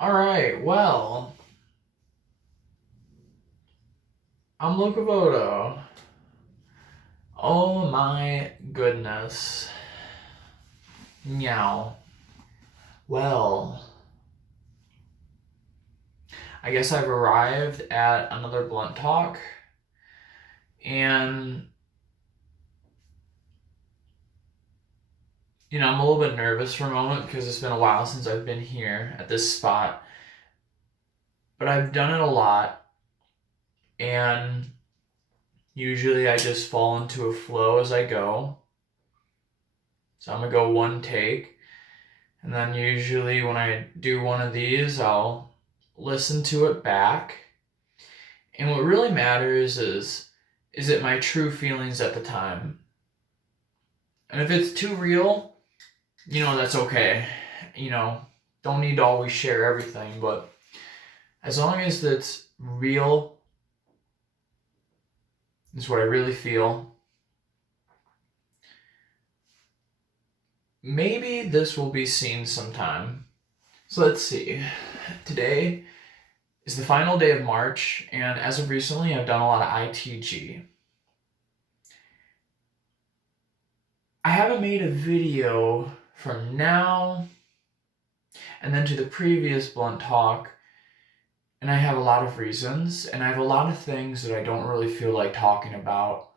All right, well, I'm Lokovodo. Oh my goodness. Meow. Well, I guess I've arrived at another blunt talk, and I'm a little bit nervous for a moment because it's been a while since I've been here at this spot, but I've done it a lot, and usually I just fall into a flow as I go. So I'm gonna go one take. And then usually when I do one of these, I'll listen to it back. And what really matters is it my true feelings at the time? And if it's too real, that's okay. You know, don't need to always share everything, but as long as it's real, is what I really feel. Maybe this will be seen sometime. So let's see. Today is the final day of March, and as of recently, I've done a lot of ITG. I haven't made a video from now and then to the previous blunt talk, and I have a lot of reasons, and I have a lot of things that I don't really feel like talking about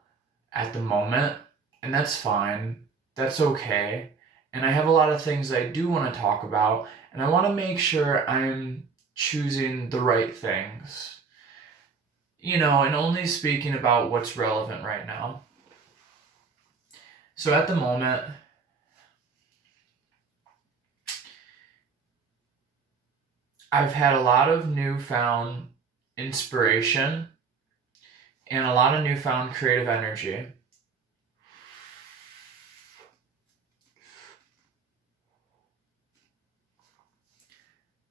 at the moment, and that's fine. That's okay. And I have a lot of things I do want to talk about, and I want to make sure I'm choosing the right things. And only speaking about what's relevant right now. So at the moment, I've had a lot of newfound inspiration and a lot of newfound creative energy.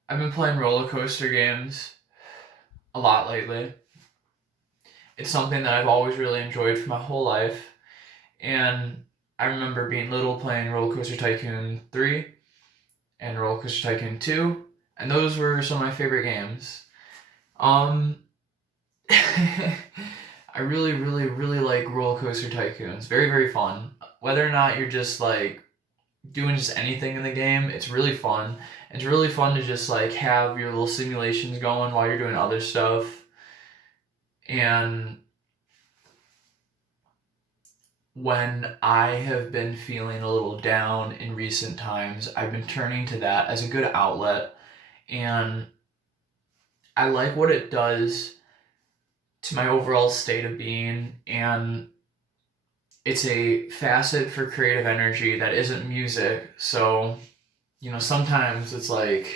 I've been playing roller coaster games a lot lately. It's something that I've always really enjoyed for my whole life. And I remember being little playing Roller Coaster Tycoon 3 and Roller Coaster Tycoon 2, and those were some of my favorite games. I really, really, really like Roller Coaster Tycoon. It's very, very fun. Whether or not you're just like doing just anything in the game, it's really fun. It's really fun to just like have your little simulations going while you're doing other stuff. And when I have been feeling a little down in recent times, I've been turning to that as a good outlet, and I like what it does to my overall state of being, and it's a facet for creative energy that isn't music. So, sometimes it's like,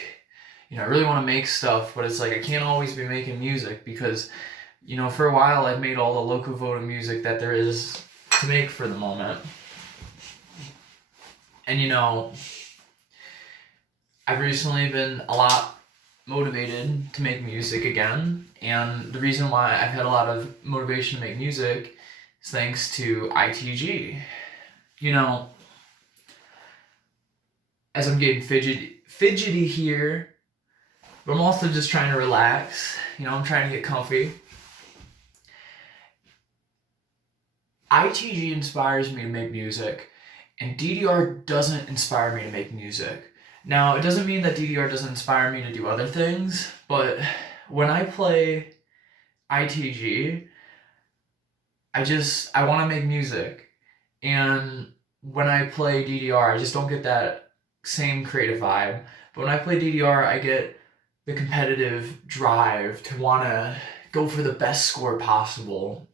I really want to make stuff, but it's like I can't always be making music because, for a while I've made all the Lokovodo music that there is to make for the moment. And I've recently been a lot motivated to make music again, and the reason why I've had a lot of motivation to make music is thanks to ITG. As I'm getting fidgety here, but I'm also just trying to relax. I'm trying to get comfy. ITG inspires me to make music, and DDR doesn't inspire me to make music. Now, it doesn't mean that DDR doesn't inspire me to do other things, but when I play ITG, I want to make music. And when I play DDR, I just don't get that same creative vibe. But when I play DDR, I get the competitive drive to want to go for the best score possible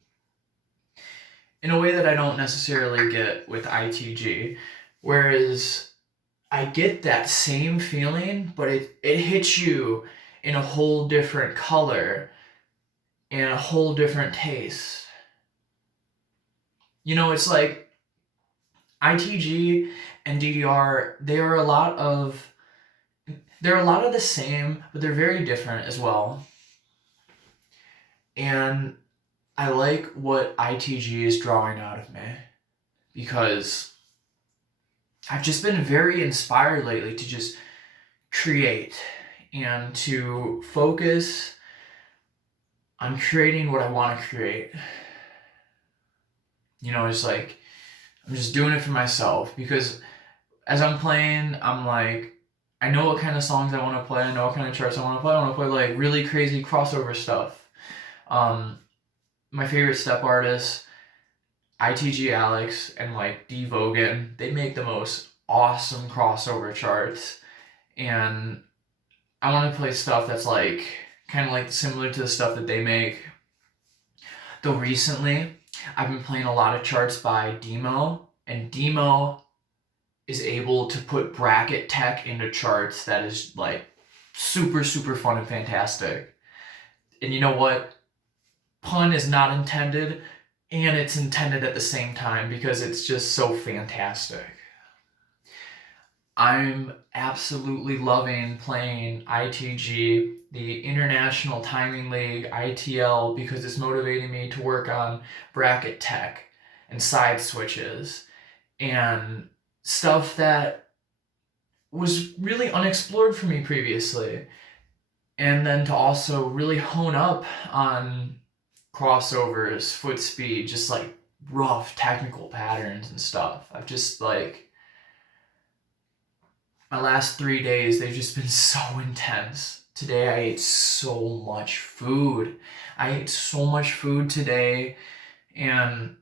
in a way that I don't necessarily get with ITG. Whereas I get that same feeling, but it hits you in a whole different color and a whole different taste. It's like ITG and DDR, they're a lot of the same, but they're very different as well. And I like what ITG is drawing out of me because I've just been very inspired lately to just create. and to focus on creating what I want to create. It's like I'm just doing it for myself, because as I'm playing, I'm like, I know what kind of songs I want to play. I know what kind of charts I want to play. I want to play like really crazy crossover stuff. My favorite step artists, ITG Alex and like D Vogan, they make the most awesome crossover charts. And I want to play stuff that's like kind of like similar to the stuff that they make. Though recently, I've been playing a lot of charts by Demo, and Demo is able to put bracket tech into charts that is like super, super fun and fantastic. And you know what? Pun is not intended, and it's intended at the same time, because it's just so fantastic. I'm absolutely loving playing ITG, the International Timing League, ITL, because it's motivating me to work on bracket tech and side switches and stuff that was really unexplored for me previously. And then to also really hone up on crossovers, foot speed, just like rough technical patterns and stuff. I've just like, my last 3 days, they've just been so intense. Today I ate so much food. Today. And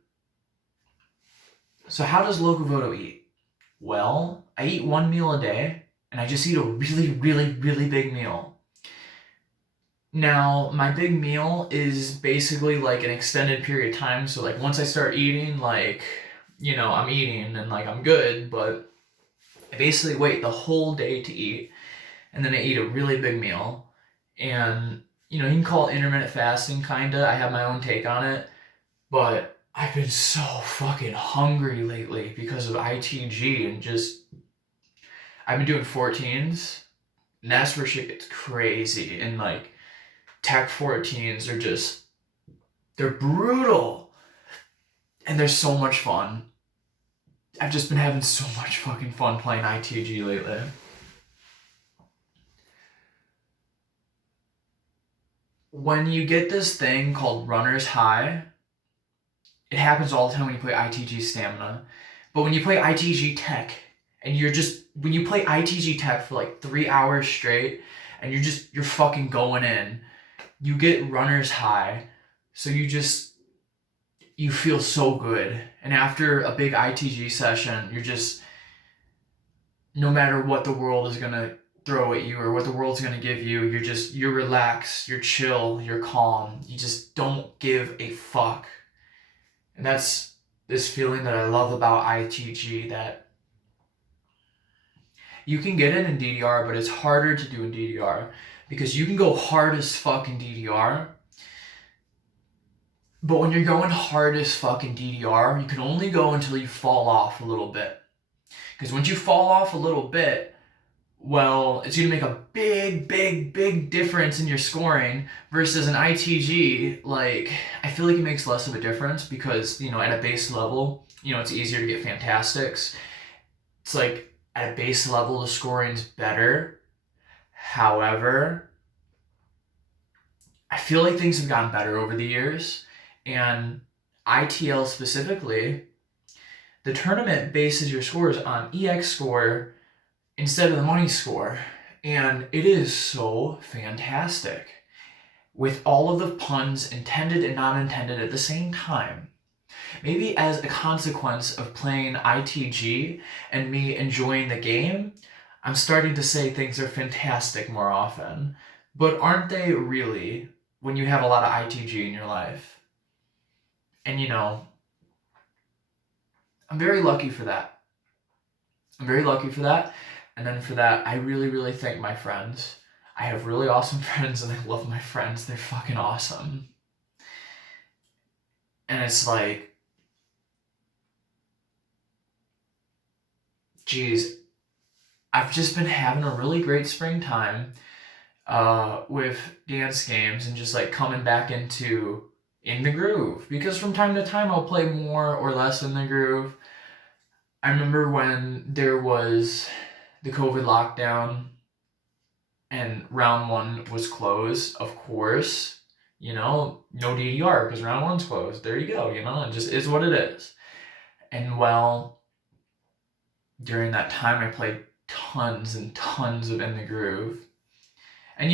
so how does Lokovodo eat? Well, I eat one meal a day, and I just eat a really, really, really big meal. Now, my big meal is basically like an extended period of time. So like once I start eating, like, I'm eating and like I'm good, but I basically wait the whole day to eat, and then I eat a really big meal. And, you can call it intermittent fasting, kinda. I have my own take on it, but I've been so fucking hungry lately because of ITG, and just, I've been doing 14s, and that's where shit gets crazy. And like, Tech 14s are just, they're brutal, and they're so much fun. I've just been having so much fucking fun playing ITG lately. When you get this thing called runner's high, it happens all the time when you play ITG stamina. But when you play ITG tech, and when you play ITG tech for like 3 hours straight, and you're fucking going in, you get runner's high. So you feel so good. And after a big ITG session, you're just, no matter what the world is going to throw at you or what the world's going to give you, you're relaxed, you're chill, you're calm. You just don't give a fuck. And that's this feeling that I love about ITG, that you can get it in DDR, but it's harder to do in DDR, because you can go hard as fuck in DDR. But when you're going hard as fuck in DDR, you can only go until you fall off a little bit. Because once you fall off a little bit, well, it's going to make a big, big, big difference in your scoring. Versus an ITG, like, I feel like it makes less of a difference, because, at a base level, it's easier to get fantastics. It's like, at a base level, the scoring's better. However, I feel like things have gotten better over the years. And ITL specifically, the tournament bases your scores on EX score instead of the money score. And it is so fantastic, with all of the puns intended and not intended at the same time. Maybe as a consequence of playing ITG and me enjoying the game, I'm starting to say things are fantastic more often. But aren't they really, when you have a lot of ITG in your life? And I'm very lucky for that. And then for that, I really, really thank my friends. I have really awesome friends, and I love my friends. They're fucking awesome. And it's like, geez, I've just been having a really great springtime with dance games, and just like coming back in the groove. Because from time to time, I'll play more or less in the groove. I remember when there was the COVID lockdown, and round 1 was closed, of course, no DDR because round 1's closed. There you go, it just is what it is. And well, during that time, I played tons and tons of In the Groove. And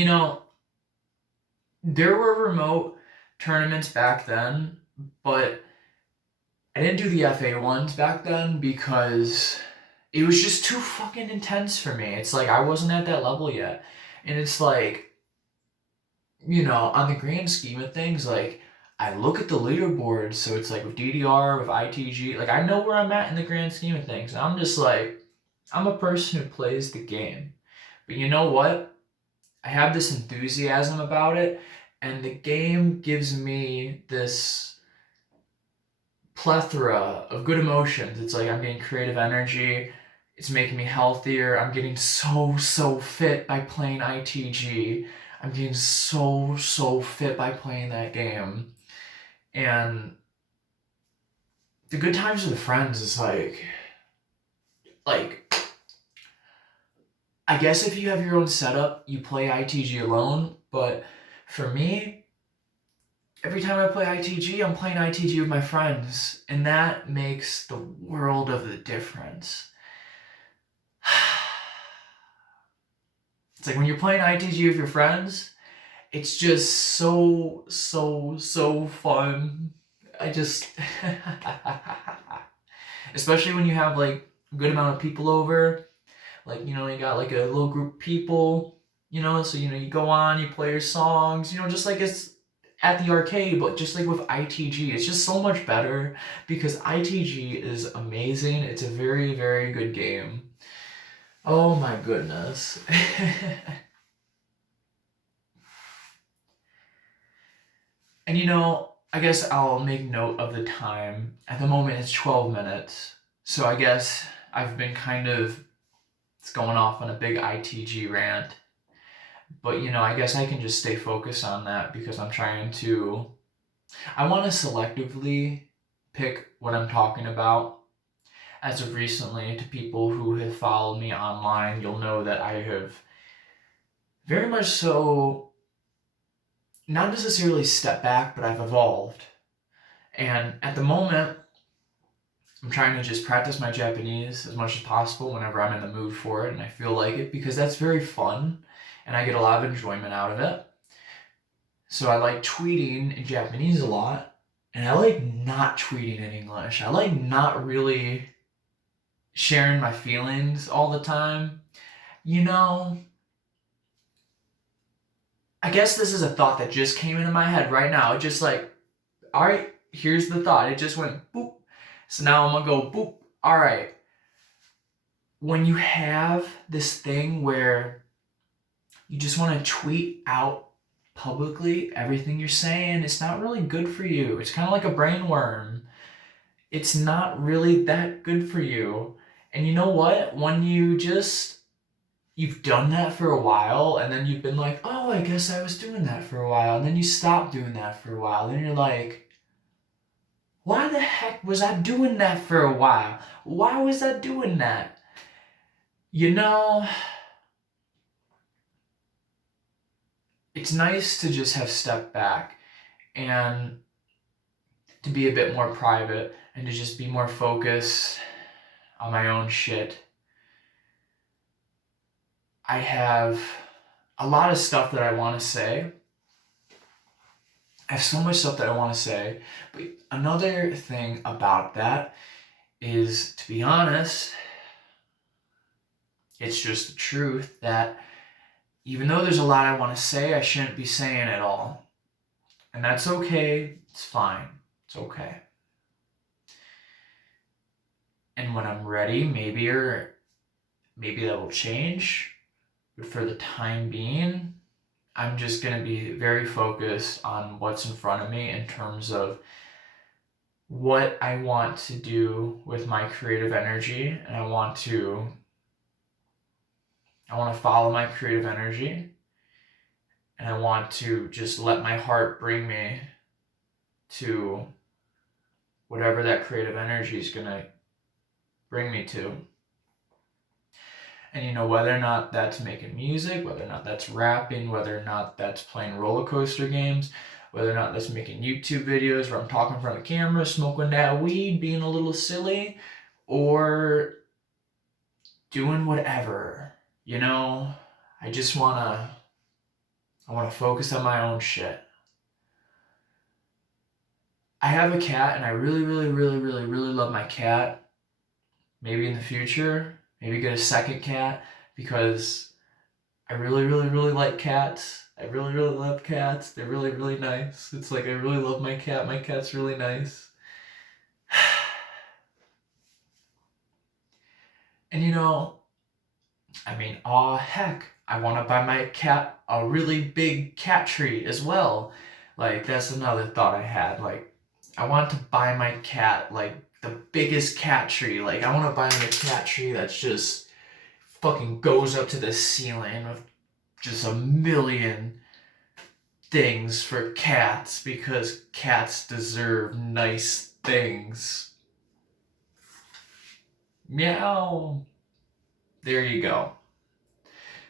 there were remote tournaments back then, but I didn't do the FA ones back then because it was just too fucking intense for me. It's like I wasn't at that level yet. And it's like, on the grand scheme of things, like I look at the leaderboard, so it's like with DDR, with ITG, like I know where I'm at in the grand scheme of things. And I'm just like, I'm a person who plays the game. But you know what? I have this enthusiasm about it, and the game gives me this plethora of good emotions. It's like I'm getting creative energy. It's making me healthier. I'm getting so fit by playing ITG. I'm getting so fit by playing that game. And the good times with the friends is like I guess if you have your own setup, you play ITG alone. But for me, every time I play ITG, I'm playing ITG with my friends. And that makes the world of the difference. It's like when you're playing ITG with your friends, it's just so fun. Especially when you have like a good amount of people over. Like, you got like a little group of people, so, you go on, you play your songs, just like it's at the arcade, but just like with ITG, it's just so much better because ITG is amazing. It's a very, very good game. Oh my goodness. And I guess I'll make note of the time. At the moment, it's 12 minutes. So I guess I've been it's going off on a big ITG rant. But, I guess I can just stay focused on that because I want to selectively pick what I'm talking about. As of recently, to people who have followed me online, you'll know that I have very much so, not necessarily stepped back, but I've evolved. And at the moment, I'm trying to just practice my Japanese as much as possible whenever I'm in the mood for it and I feel like it, because that's very fun and I get a lot of enjoyment out of it. So I like tweeting in Japanese a lot, and I like not tweeting in English. I like not really sharing my feelings all the time. I guess this is a thought that just came into my head right now. It just like, all right, here's the thought. It just went boop. So now I'm gonna go boop. All right. When you have this thing where you just want to tweet out publicly everything you're saying, it's not really good for you. It's kind of like a brain worm. It's not really that good for you. And you know what? When you've done that for a while, and then you've been like, oh, I guess I was doing that for a while, and then you stop doing that for a while, then you're like, why the heck was I doing that for a while? Why was I doing that? It's nice to just have stepped back and to be a bit more private and to just be more focused on my own shit. I have a lot of stuff that I want to say. I have so much stuff that I want to say. But another thing about that is, to be honest, it's just the truth that even though there's a lot I want to say, I shouldn't be saying it all. And that's okay. It's fine. It's okay. And when I'm ready, maybe that will change. But for the time being, I'm just going to be very focused on what's in front of me in terms of what I want to do with my creative energy. And I want to follow my creative energy. And I want to just let my heart bring me to whatever that creative energy is going to bring me to. And whether or not that's making music, whether or not that's rapping, whether or not that's playing roller coaster games, whether or not that's making YouTube videos where I'm talking in front of the camera, smoking that weed, being a little silly, or doing whatever, I just I want to focus on my own shit. I have a cat and I really, really, really, really, really love my cat. Maybe in the future, maybe get a second cat because I really, really, really like cats. I really, really love cats. They're really, really nice. It's like I really love my cat. My cat's really nice. And heck, I want to buy my cat a really big cat tree as well. Like, that's another thought I had. Like, I want to buy my cat, like, the biggest cat tree. Like, I want to buy him a cat tree that's just fucking goes up to the ceiling with just a million things for cats because cats deserve nice things. Meow. There you go.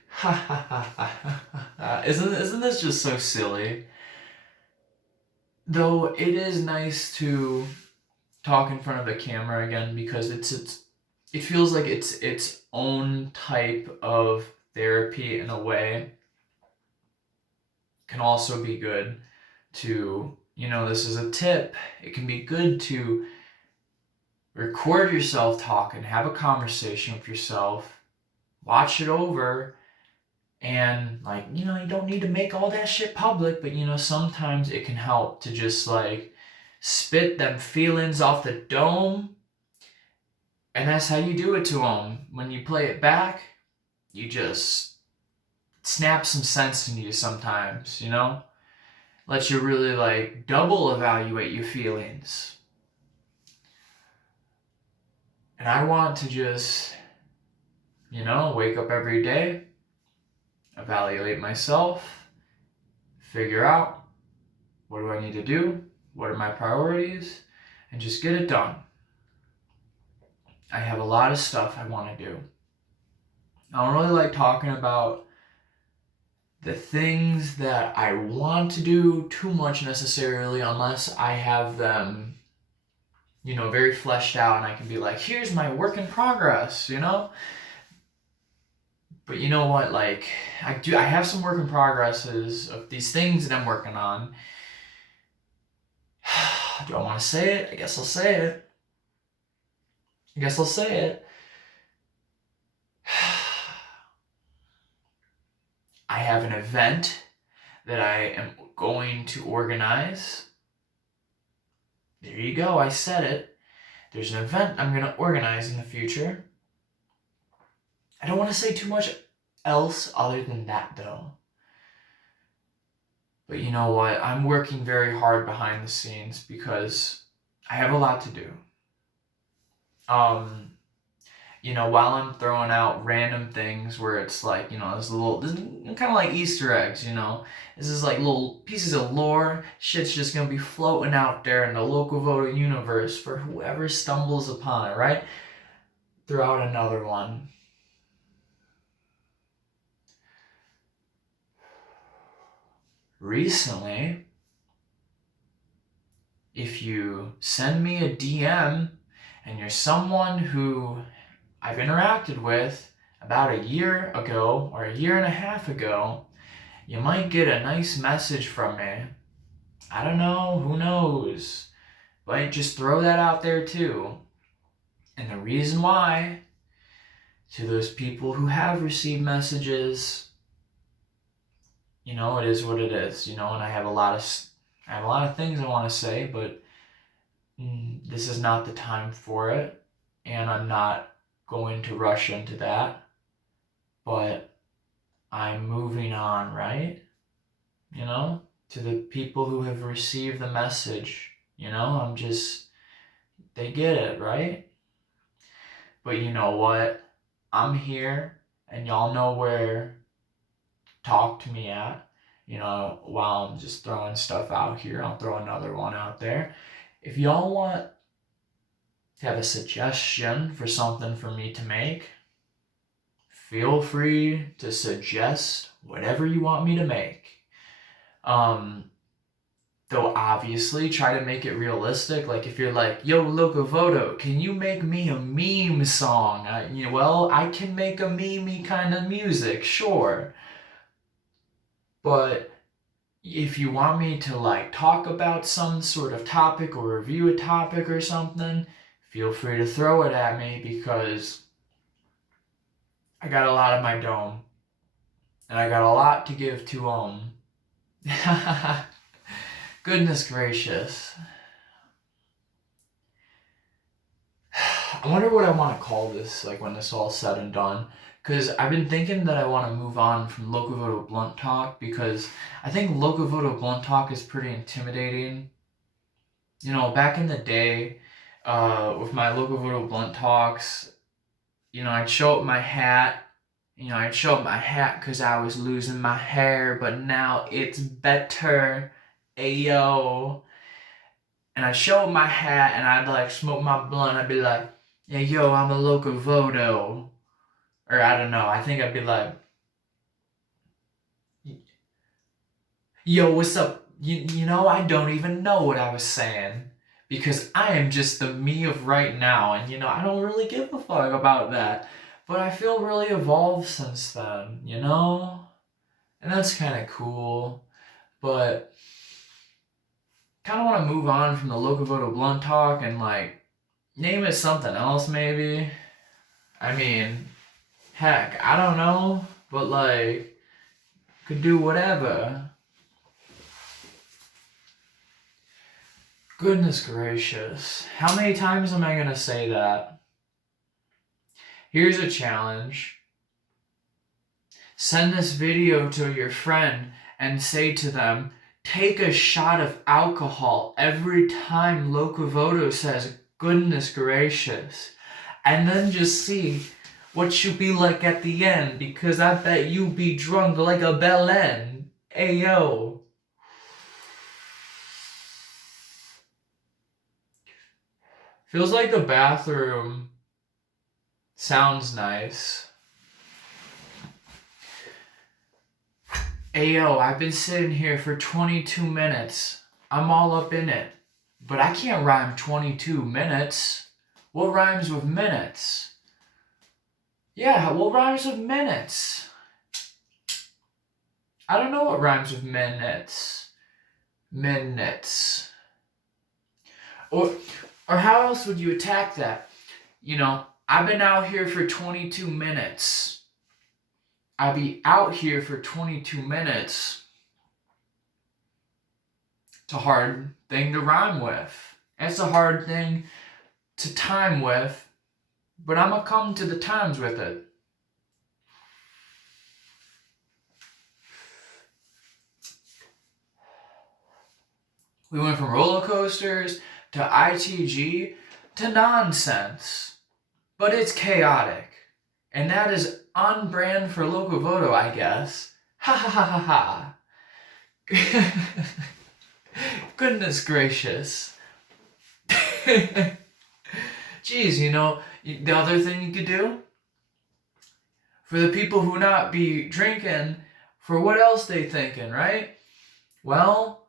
Ha ha ha ha ha. Isn't this just so silly? Though it is nice to talk in front of the camera again because it feels like it's its own type of therapy in a way. Can also be good to, this is a tip. It can be good to record yourself talking, have a conversation with yourself, watch it over, and you don't need to make all that shit public, but sometimes it can help to just spit them feelings off the dome. And that's how you do it to them. When you play it back, you just snap some sense into you sometimes, Let you really double evaluate your feelings. And I want to just, wake up every day, evaluate myself, figure out what do I need to do, what are my priorities, and just get it done. I have a lot of stuff I want to do. I don't really like talking about the things that I want to do too much necessarily unless I have them, very fleshed out and I can be like, here's my work in progress, But you know what, I have some work in progresses of these things that I'm working on. Do I want to say it? I guess I'll say it. I have an event that I am going to organize. There you go, I said it. There's an event I'm going to organize in the future. I don't want to say too much else other than that, though. But you know what? I'm working very hard behind the scenes because I have a lot to do. While I'm throwing out random things where it's this kind of like Easter eggs, This is little pieces of lore. Shit's just gonna be floating out there in the Lokovodo universe for whoever stumbles upon it, right? Throw out another one. Recently, if you send me a DM and you're someone who I've interacted with about a year ago or a year and a half ago, you might get a nice message from me. I don't know, who knows? But just throw that out there too. And the reason why, to those people who have received messages, it is what it is, and I have a lot of things I want to say, but this is not the time for it, and I'm not going to rush into that, but I'm moving on, right? To the people who have received the message, they get it, right? But you know what? I'm here, and y'all know where to talk to me at. While I'm just throwing stuff out here, I'll throw another one out there. If y'all want to have a suggestion for something for me to make, feel free to suggest whatever you want me to make. Though obviously try to make it realistic. Like if you're like, yo, Lokovodo, can you make me a meme song? Well, I can make a meme kind of music, sure. But if you want me to like talk about some sort of topic or review a topic or something, feel free to throw it at me, because I got a lot of my dome. And I got a lot to give to Goodness gracious. I wonder what I want to call this, like when this all said and done. Because I've been thinking that I want to move on from Lokovodo Blunt Talk, because I think Lokovodo Blunt Talk is pretty intimidating. You know, back in the day, with my Lokovodo Blunt Talks, I'd show up my hat. I'd show up my hat because I was losing my hair, but now it's better. Ayo. And I'd show up my hat and I'd like smoke my blunt. I'd be like, yeah, yo, I'm a Lokovodo. Or I don't know. I think I'd be like, yo, what's up? I don't even know what I was saying. Because I am just the me of right now. And, I don't really give a fuck about that. But I feel really evolved since then, And that's kind of cool. But kind of want to move on from the Lokovodo Blunt Talk and, like, name it something else, maybe. I mean, heck, I don't know. But, like, could do whatever. Goodness gracious. How many times am I going to say that? Here's a challenge. Send this video to your friend and say to them, take a shot of alcohol every time Lokovodo says, goodness gracious. And then just see what you be like at the end, because I bet you be drunk like a belen. Ayo. Feels like the bathroom sounds nice. Ayo, I've been sitting here for 22 minutes. I'm all up in it. But I can't rhyme 22 minutes. What rhymes with minutes? Yeah, what rhymes with minutes? I don't know what rhymes with minutes. Minutes. Or how else would you attack that? I've been out here for 22 minutes. I'll be out here for 22 minutes. It's a hard thing to rhyme with. It's a hard thing to time with, but I'm going to come to the times with it. We went from roller coasters to ITG to nonsense. But it's chaotic. And that is on brand for Lokovodo, I guess. Ha ha ha ha ha. Goodness gracious. Jeez, the other thing you could do? For the people who not be drinking, for what else they thinking, right? Well,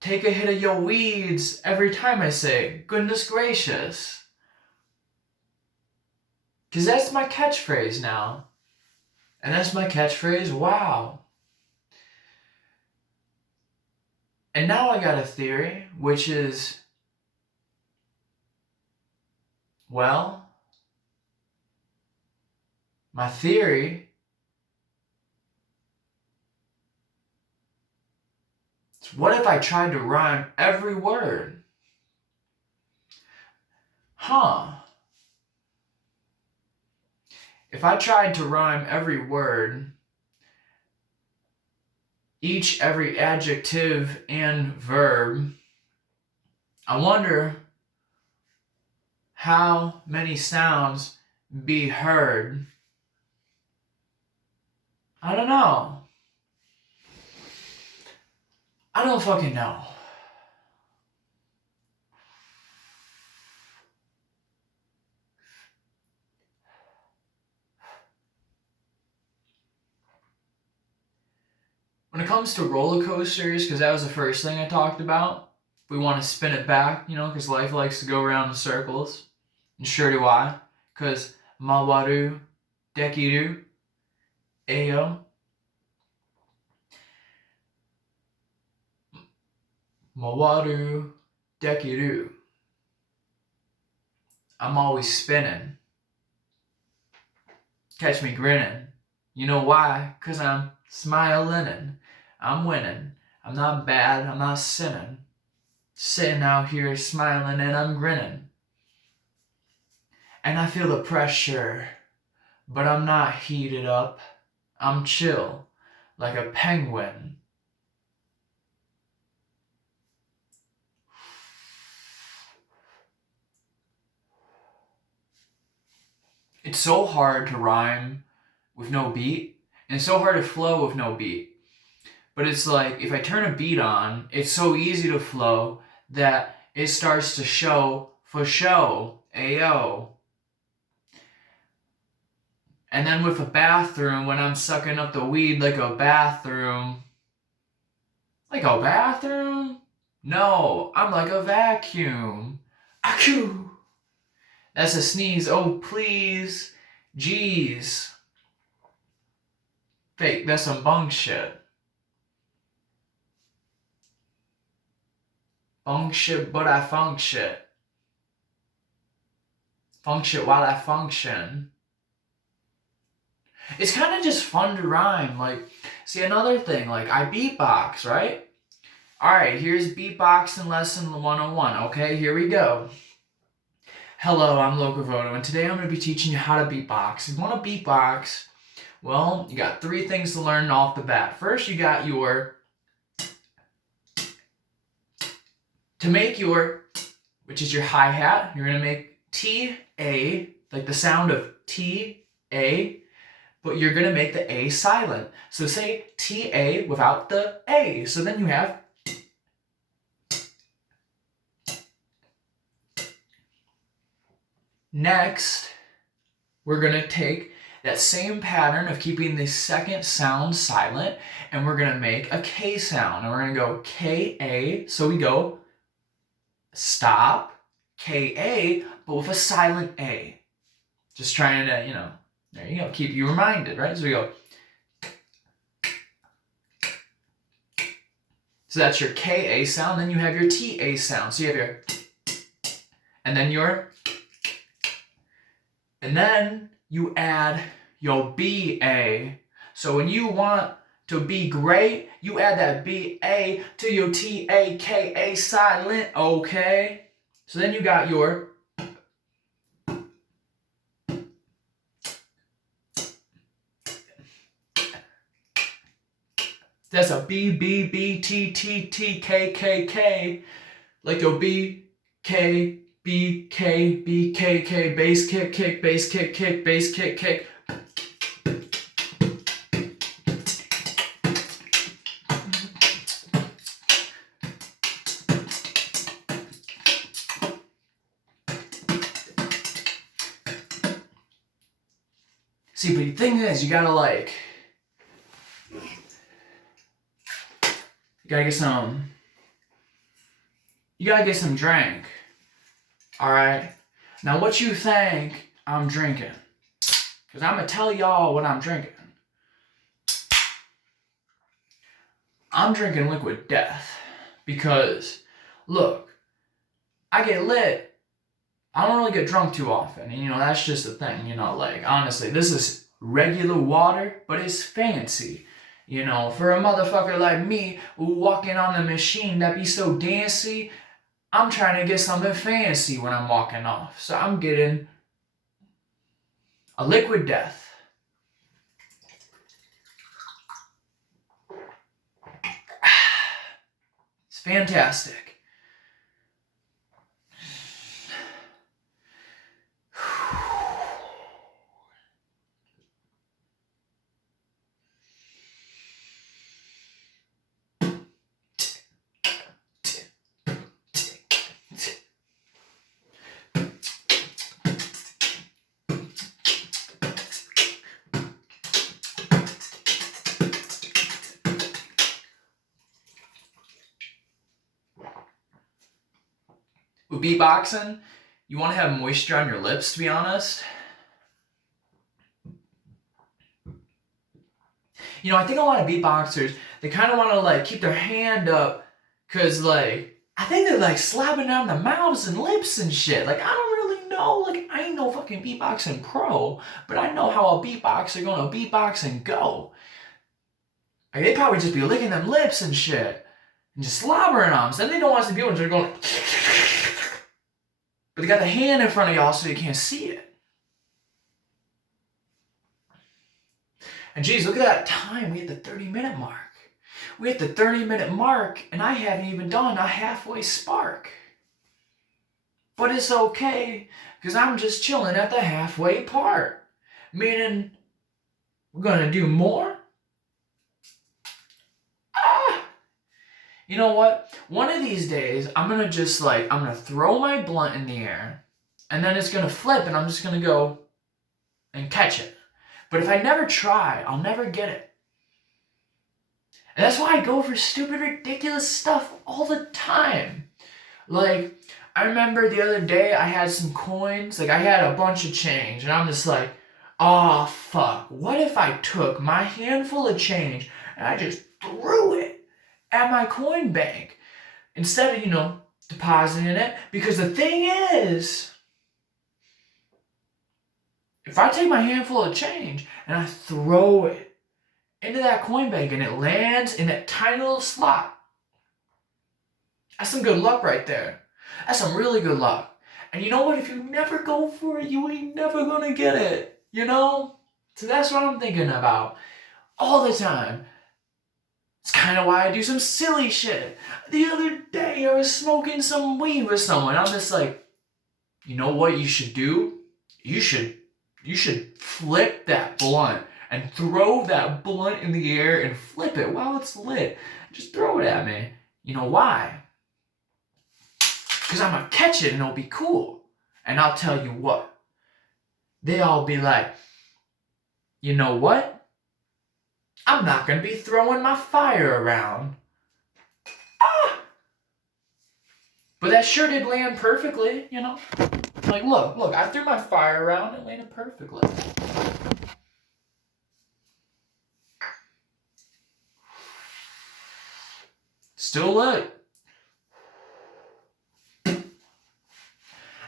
take a hit of your weeds every time I say, goodness gracious. Because that's my catchphrase now. And that's my catchphrase, wow. And now I got a theory, which is, well, my theory is, what if I tried to rhyme every word? If I tried to rhyme every word, every adjective and verb, I wonder how many sounds be heard. I don't know. I don't fucking know. When it comes to roller coasters, because that was the first thing I talked about, we want to spin it back, because life likes to go around in circles. And sure do I, because mawaru dekiru ayo. Mawaru dekiru. I'm always spinning. Catch me grinning. You know why? Because I'm smiling. I'm winning. I'm not bad. I'm not sinning. Sitting out here smiling and I'm grinning. And I feel the pressure, but I'm not heated up. I'm chill, like a penguin. It's so hard to rhyme with no beat, and it's so hard to flow with no beat. But it's like, if I turn a beat on, it's so easy to flow that it starts to show for show. Ayo. And then with a bathroom, when I'm sucking up the weed like a bathroom. Like a bathroom? No, I'm like a vacuum. Achoo! That's a sneeze. Oh, please. Jeez. Fake, that's some bunk shit. Bunk shit, but I funk shit. Funk shit while I function. It's kind of just fun to rhyme. Like, see, another thing, like, I beatbox, right? Alright, here's beatboxing lesson 101, okay? Here we go. Hello, I'm Lokovodo, and today I'm going to be teaching you how to beatbox. If you want to beatbox, well, you got 3 things to learn off the bat. First, you got your... To make your... which is your hi-hat, you're going to make T-A, like the sound of T-A, but you're going to make the A silent. So say T-A without the A. So then you have... Next, we're going to take that same pattern of keeping the second sound silent, and we're going to make a K sound. And we're going to go K-A. So we go stop, K-A, but with a silent A. Just trying to, there you go, keep you reminded, right? So we go. So that's your K-A sound. Then you have your T-A sound. So you have your, and then your, and then you add your B-A. So when you want to be great, you add that B-A to your T-A-K-A silent, okay? So then you got your... That's a B-B-B-T-T-T-K-K-K. Like your B-K, B-K, B-K-K, bass kick, kick, bass kick, kick, bass kick, kick. See, but the thing is, you gotta get some drink. Alright? Now what you think I'm drinking? Because I'm gonna tell y'all what I'm drinking. I'm drinking liquid death. Because, look, I get lit. I don't really get drunk too often. And, that's just the thing. Honestly, this is regular water, but it's fancy. For a motherfucker like me, walking on the machine that be so dancy, I'm trying to get something fancy when I'm walking off. So I'm getting a liquid death. It's fantastic. with beatboxing, you want to have moisture on your lips, to be honest. You know, I think a lot of beatboxers, they kind of want to like keep their hand up because like, I think they're like slapping down their mouths and lips and shit. Like, I don't really know. Like, I ain't no fucking beatboxing pro, but I know how a beatboxer gonna beatbox and go. Like, they probably just be licking them lips and shit and just slobbering on them. So then they don't want to be ones that are going, but they got the hand in front of y'all so you can't see it. And geez, look at that time. We hit the 30-minute mark. We hit the 30-minute mark, and I haven't even done a halfway spark. But it's okay, because I'm just chilling at the halfway part. Meaning, we're going to do more. You know what? One of these days, I'm going to just like, I'm going to throw my blunt in the air, and then it's going to flip, and I'm just going to go and catch it. But if I never try, I'll never get it. And that's why I go for stupid, ridiculous stuff all the time. Like, I remember the other day I had some coins. Like, I had a bunch of change. And I'm just like, oh, fuck. What if I took my handful of change and I just threw it at my coin bank instead of, depositing it? Because the thing is, if I take my handful of change and I throw it into that coin bank and it lands in that tiny little slot, that's some good luck right there. That's some really good luck. And you know what? If you never go for it, you ain't never gonna get it. So that's what I'm thinking about all the time. It's kind of why I do some silly shit. The other day I was smoking some weed with someone. I'm just like, you know what you should do? You should flip that blunt and throw that blunt in the air and flip it while it's lit. Just throw it at me. You know why? Because I'm going to catch it and it'll be cool. And I'll tell you what. They all be like, you know what? I'm not going to be throwing my fire around. But that sure did land perfectly, Like, look, I threw my fire around and it landed perfectly. Still lit.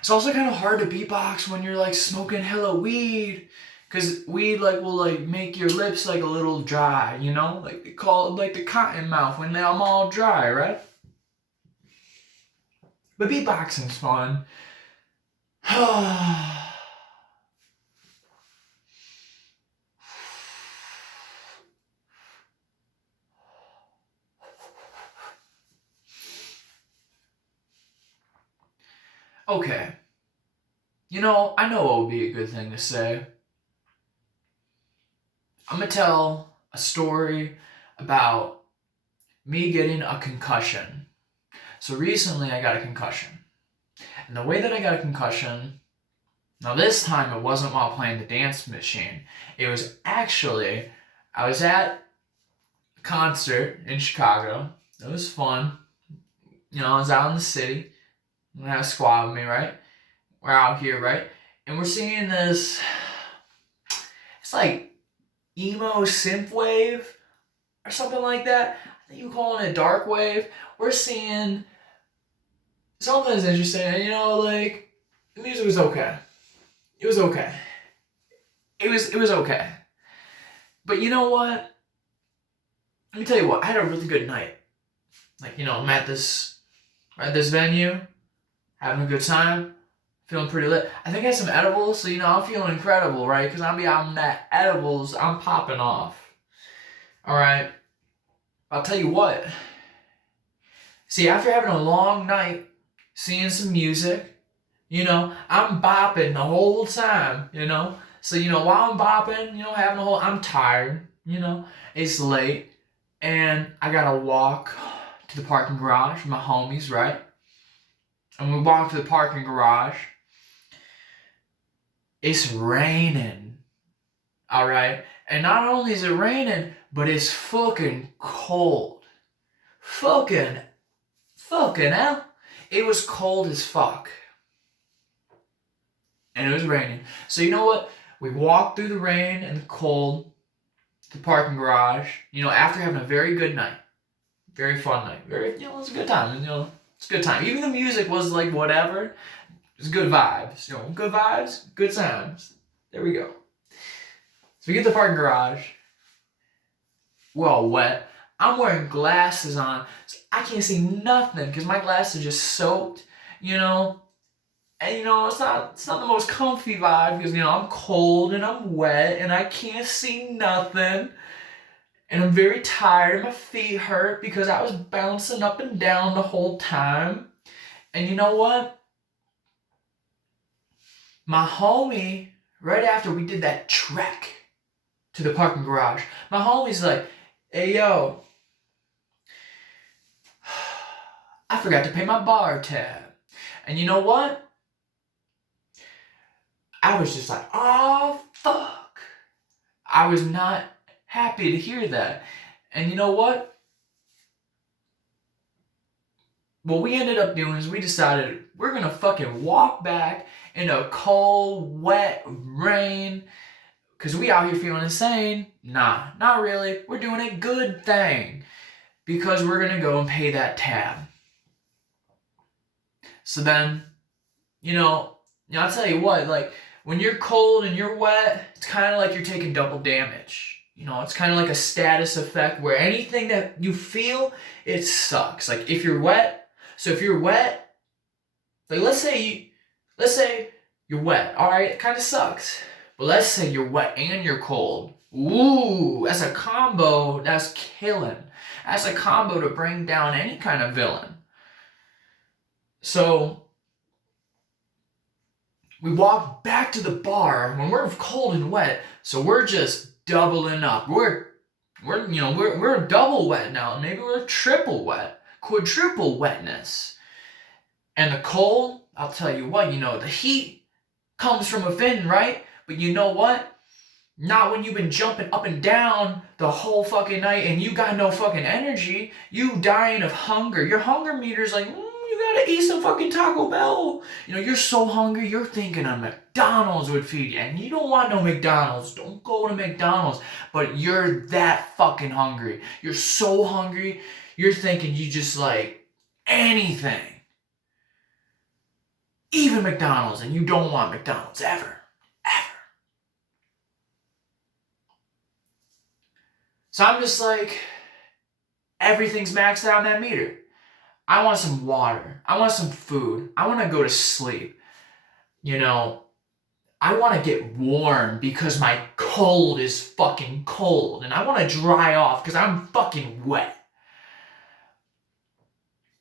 It's also kind of hard to beatbox when you're like smoking hella weed, because weed will make your lips like a little dry, Like they call it like the cotton mouth when they're all dry, right? But beatboxing's fun. Okay. I know what would be a good thing to say. I'm going to tell a story about me getting a concussion. So recently I got a concussion. And the way that I got a concussion, now this time it wasn't while playing the dance machine. It was actually, I was at a concert in Chicago. It was fun. I was out in the city. I had a squad with me, right? We're out here, right? And we're seeing this, it's like emo synthwave or something like that. I think you call it a dark wave. We're seeing something that's interesting. Like, the music was okay. It was okay. It was okay. But you know what? Let me tell you what, I had a really good night. Like, I'm at this venue, having a good time, feeling pretty lit. I think I had some edibles, so I'm feeling incredible, right? Because I'm on that edibles, I'm popping off. Alright. I'll tell you what. See, after having a long night, seeing some music, I'm bopping the whole time, So, while I'm bopping, I'm tired, it's late, and I gotta walk to the parking garage with my homies, right? And we walk to the parking garage. It's raining, alright? And not only is it raining, but it's fucking cold. Fucking hell. It was cold as fuck. And it was raining. So you know what? We walked through the rain and the cold to the parking garage, after having a very good night. Very fun night. It was a good time. It's a good time. Even the music was like whatever. It was good vibes. Good vibes, good sounds. There we go. So we get to the parking garage. We're all wet. I'm wearing glasses on, so I can't see nothing because my glasses are just soaked, And it's not the most comfy vibe because I'm cold and I'm wet and I can't see nothing. And I'm very tired and my feet hurt because I was bouncing up and down the whole time. And you know what? My homie, right after we did that trek to the parking garage, my homie's like, hey yo, I forgot to pay my bar tab. And you know what? I was just like, oh fuck. I was not happy to hear that. And you know what? What we ended up doing is we decided we're gonna fucking walk back in a cold, wet rain. Cause we out here feeling insane. Nah, not really. We're doing a good thing. Because we're gonna go and pay that tab. So then, I'll tell you what, like, when you're cold and you're wet, it's kind of like you're taking double damage. It's kind of like a status effect where anything that you feel, it sucks. Like, if you're wet, like, let's say you're wet, all right? It kind of sucks. But let's say you're wet and you're cold. Ooh, that's a combo that's killing. That's a combo to bring down any kind of villain. So we walk back to the bar when we're cold and wet, so we're just doubling up. We're double wet now. Maybe we're triple wet, quadruple wetness. And the cold, I'll tell you what, the heat comes from within, right? But you know what? Not when you've been jumping up and down the whole fucking night and you got no fucking energy. You dying of hunger. Your hunger meter's like, you gotta eat some fucking Taco Bell. You're so hungry, you're thinking a McDonald's would feed you. And you don't want no McDonald's. Don't go to McDonald's. But you're that fucking hungry. You're so hungry, you're thinking you just like anything. Even McDonald's, and you don't want McDonald's ever. So I'm just like, everything's maxed out on that meter. I want some water. I want some food. I want to go to sleep. I want to get warm because my cold is fucking cold. And I want to dry off because I'm fucking wet.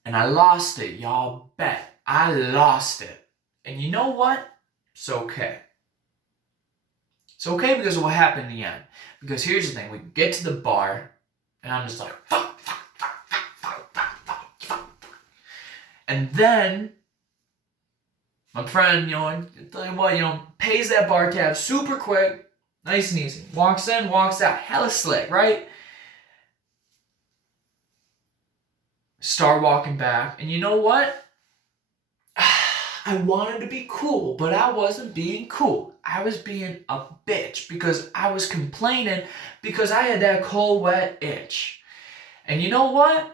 And I lost it, y'all bet. I lost it. And you know what? It's okay. It's okay because of what happened in the end. Because here's the thing, we get to the bar, and I'm just like, fuck. And then, my friend, tell you what, pays that bar tab super quick, nice and easy. Walks in, walks out, hella slick, right? Start walking back, and you know what? I wanted to be cool, but I wasn't being cool. I was being a bitch because I was complaining because I had that cold, wet itch. And you know what?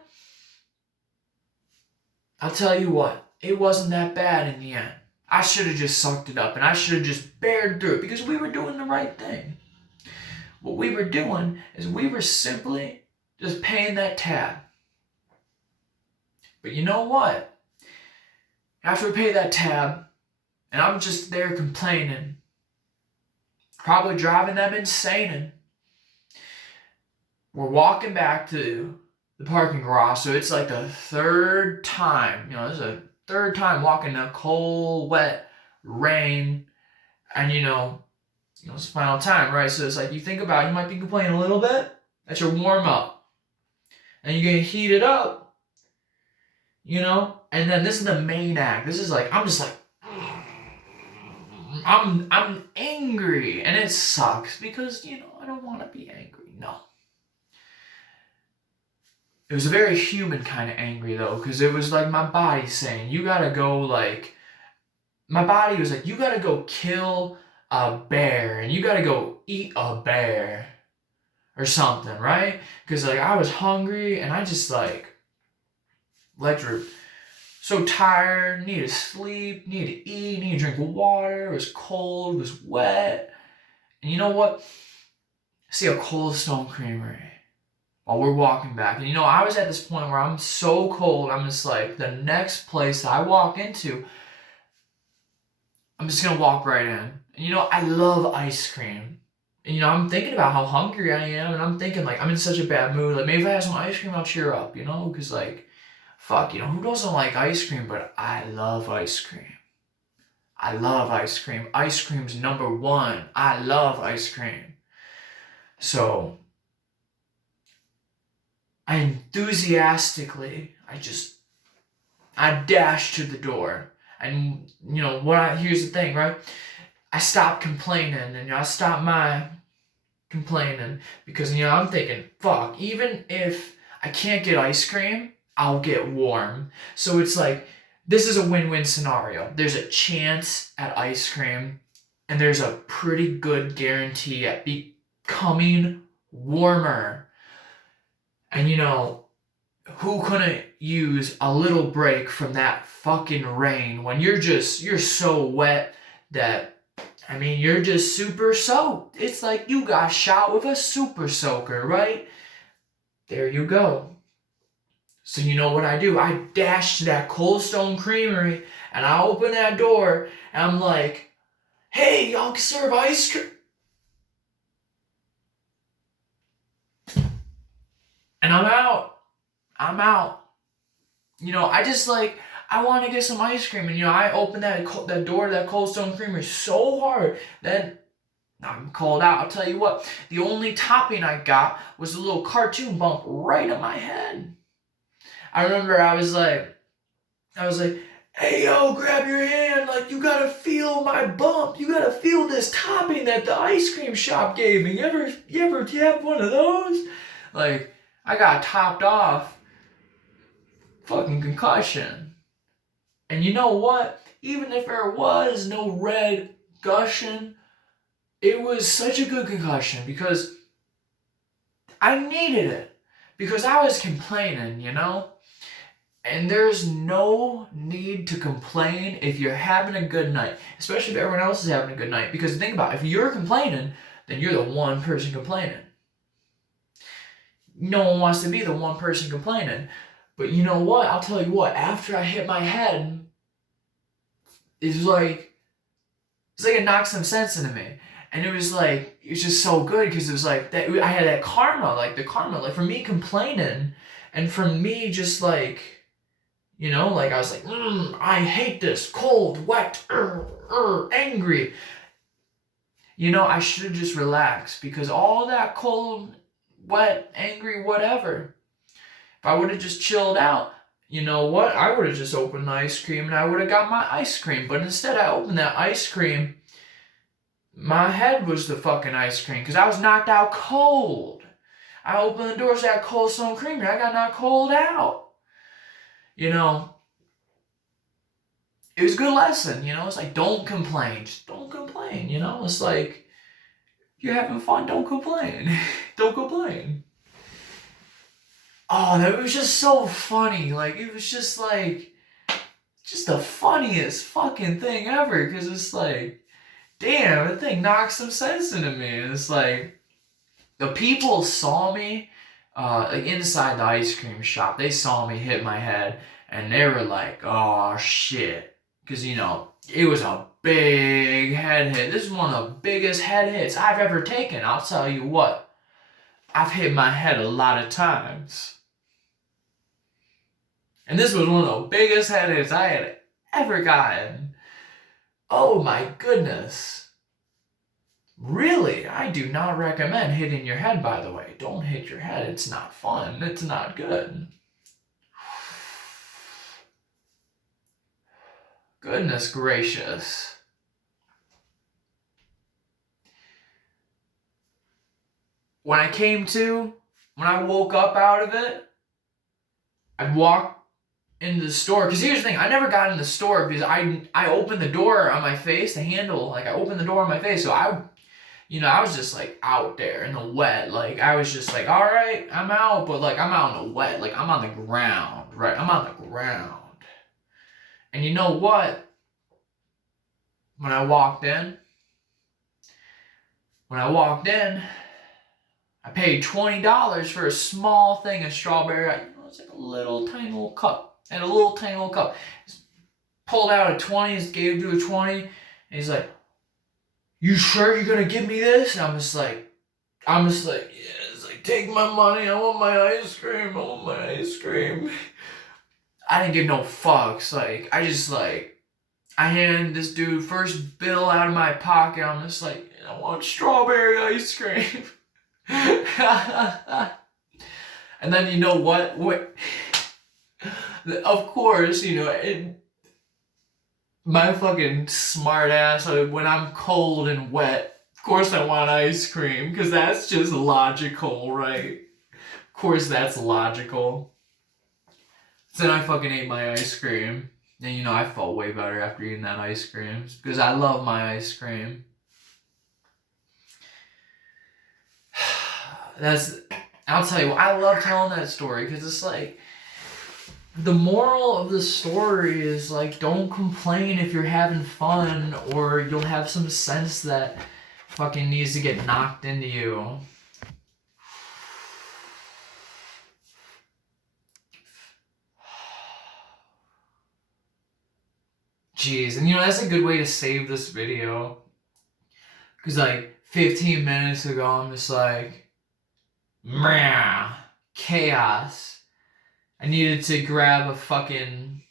I'll tell you what, it wasn't that bad in the end. I should have just sucked it up and I should have just bared through it because we were doing the right thing. What we were doing is we were simply just paying that tab. But you know what? After we pay that tab, and I'm just there complaining, probably driving them insane, we're walking back to the parking garage, so it's like the third time, this is a third time walking in a cold, wet rain, and it's the final time, right? So it's like, you think about it, you might be complaining a little bit, that's your warm up, and you're gonna heat it up, and then this is the main act. This is like, I'm just like, I'm angry, and it sucks because, I don't want to be angry, no. It was a very human kind of angry though, because it was like my body saying, you gotta go like, my body was like, you gotta go kill a bear and you gotta go eat a bear or something, right? Because like I was hungry and I just like so tired, needed to sleep, needed to eat, needed to drink water. It was cold, it was wet. And you know what? I see a Cold Stone Creamery while we're walking back. And I was at this point where I'm so cold, I'm just like, the next place that I walk into, I'm just gonna walk right in. And I love ice cream. And I'm thinking about how hungry I am, and I'm thinking like I'm in such a bad mood. Like maybe if I have some ice cream, I'll cheer up, because like, fuck, who doesn't like ice cream? But I love ice cream. I love ice cream. Ice cream's number one. I love ice cream. So I enthusiastically, I dashed to the door. And here's the thing, right? I stopped complaining, and I stopped my complaining because I'm thinking, fuck, even if I can't get ice cream, I'll get warm. So it's like, this is a win-win scenario. There's a chance at ice cream, and there's a pretty good guarantee at becoming warmer. And who couldn't use a little break from that fucking rain when you're so wet that, you're just super soaked. It's like you got shot with a super soaker, right? There you go. So you know what I do? I dash to that Cold Stone Creamery and I open that door and I'm like, hey, y'all serve ice cream? And I'm out. I just I want to get some ice cream. And I open that door to that Cold Stone Creamery so hard that I'm called out. I'll tell you what, the only topping I got was a little cartoon bump right on my head. I remember I was like, hey yo, grab your hand, like you gotta feel my bump. You gotta feel this topping that the ice cream shop gave me. You ever have one of those? Like, I got topped off. Fucking concussion. And you know what? Even if there was no red gushing, it was such a good concussion because I needed it. Because I was complaining, And there's no need to complain if you're having a good night, especially if everyone else is having a good night. Because think about it, if you're complaining, then you're the one person complaining. No one wants to be the one person complaining. But you know what? I'll tell you what, after I hit my head, it's like it knocked some sense into me. And it was just so good because it was like that. I had that karma, like for me complaining, and for me just I was like, I hate this, cold, wet, angry. I should have just relaxed because all that cold, wet, angry, whatever. If I would have just chilled out, you know what? I would have just opened the ice cream and I would have got my ice cream. But instead, I opened that ice cream. My head was the fucking ice cream because I was knocked out cold. I opened the doors to that Cold Stone Creamery. I got knocked cold out. It was a good lesson. It's like, don't complain. Just don't complain. It's like, you're having fun. Don't complain. Don't complain. Oh, that was just so funny. It was just the funniest fucking thing ever. Because it's like, damn, that thing knocked some sense into me. And it's like, the people saw me, inside the ice cream shop. They saw me hit my head. And they were like, oh, shit. Because, it was a big head hit. This is one of the biggest head hits I've ever taken. I'll tell you what. I've hit my head a lot of times. And this was one of the biggest head hits I had ever gotten. Oh my goodness. Really, I do not recommend hitting your head, by the way. Don't hit your head. It's not fun. It's not good. Goodness gracious. When I woke up out of it, I'd walk into the store, because here's the thing, I never got in the store because I opened the door on my face, the handle, like I opened the door on my face, so I was just like out there in the wet, like I was just like, all right, I'm out, but like I'm out in the wet, like I'm on the ground, right? I'm on the ground. And you know what? When I walked in, I paid $20 for a small thing of strawberry. It's like a little tiny little cup. And a little tiny little cup. Just pulled out a 20, gave to a 20, and he's like, you sure you're gonna give me this? And I'm just like, yeah, it's like, take my money, I want my ice cream, I didn't give no fucks. Like, I handed this dude first bill out of my pocket. I'm just like, I want strawberry ice cream. And then you know what? Of course, my fucking smart ass, when I'm cold and wet, of course I want ice cream, because that's just logical, right? Of course that's logical. So then I fucking ate my ice cream. And I felt way better after eating that ice cream, because I love my ice cream. I'll tell you what, I love telling that story, because it's like, the moral of the story is like, don't complain if you're having fun, or you'll have some sense that fucking needs to get knocked into you. Jeez, and that's a good way to save this video. Because like 15 minutes ago, I'm just like, meh, chaos. I needed to grab a fucking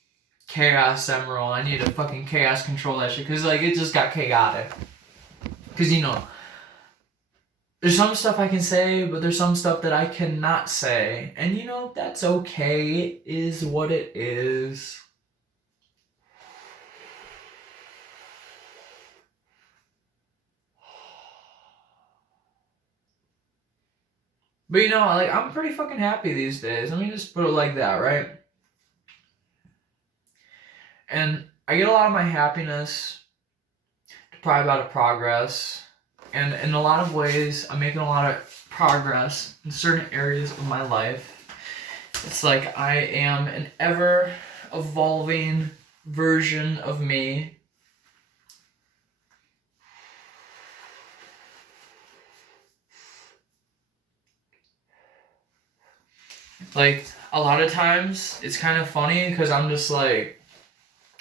chaos emerald. I needed to fucking chaos control that shit. Because like, it just got chaotic. Because there's some stuff I can say, but there's some stuff that I cannot say. And that's okay. It is what it is. But like, I'm pretty fucking happy these days. Let me just put it like that, right? And I get a lot of my happiness probably out of progress. And in a lot of ways, I'm making a lot of progress in certain areas of my life. It's like I am an ever evolving version of me. Like, a lot of times, it's kind of funny, because I'm just like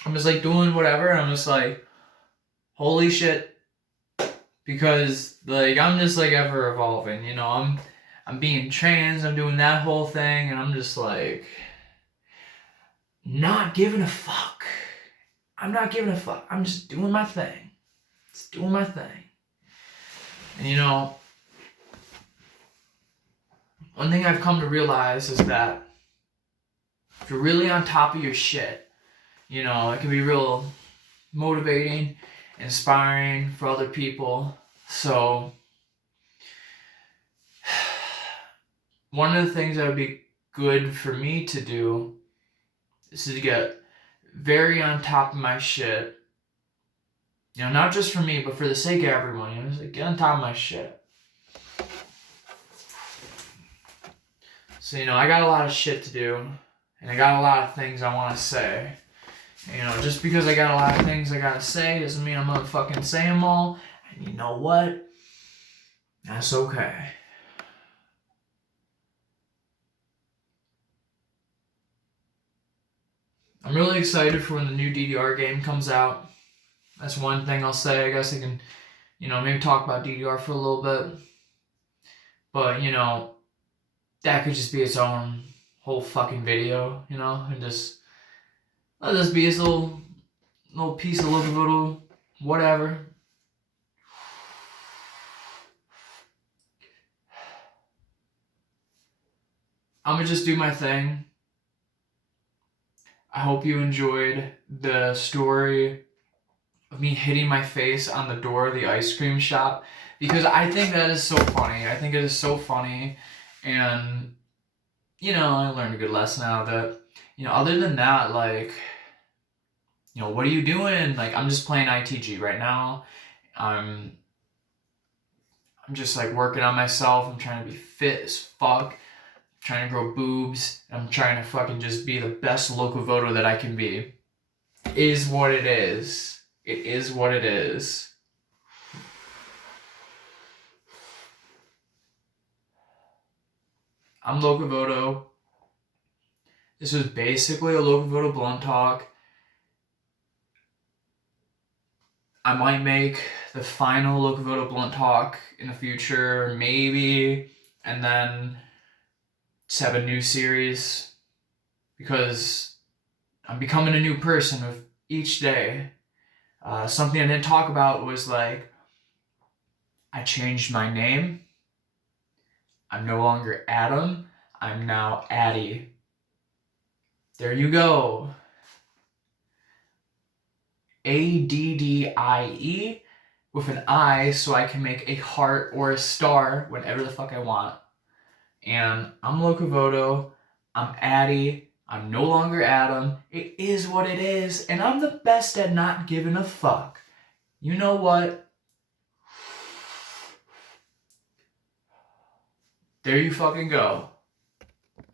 doing whatever, and I'm just like, holy shit, because like, I'm just like ever evolving, I'm being trans, I'm doing that whole thing, and I'm just like, not giving a fuck. I'm not giving a fuck. I'm just doing my thing. Just doing my thing. And one thing I've come to realize is that if you're really on top of your shit, it can be real motivating, inspiring for other people. So, one of the things that would be good for me to do is to get very on top of my shit. Not just for me, but for the sake of everyone. Just like, get on top of my shit. So, I got a lot of shit to do, and I got a lot of things I want to say. Just because I got a lot of things I gotta say doesn't mean I'm gonna fucking say them all. And you know what? That's okay. I'm really excited for when the new DDR game comes out. That's one thing I'll say. I guess I can, maybe talk about DDR for a little bit. But, that could just be its own whole fucking video, and just let this be its little piece of Lokovodo, whatever. I'm gonna just do my thing. I hope you enjoyed the story of me hitting my face on the door of the ice cream shop, because I think that is so funny. I think it is so funny, and I learned a good lesson out of it. Other than that, like, what are you doing? Like, I'm just playing ITG right now. I'm just like working on myself. I'm trying to be fit as fuck. I'm trying to grow boobs. I'm trying to fucking just be the best Lokovodo that I can be. It is what it is. It is what it is. I'm Lokovodo. This was basically a Lokovodo blunt talk. I might make the final Lokovodo blunt talk in the future, maybe, and then just have a new series because I'm becoming a new person with each day. Something I didn't talk about was like, I changed my name. I'm no longer Adam. I'm now Addie. There you go. ADDIE with an I so I can make a heart or a star whenever the fuck I want. And I'm Lokovodo. I'm Addie. I'm no longer Adam. It is what it is. And I'm the best at not giving a fuck. You know what? There you fucking go.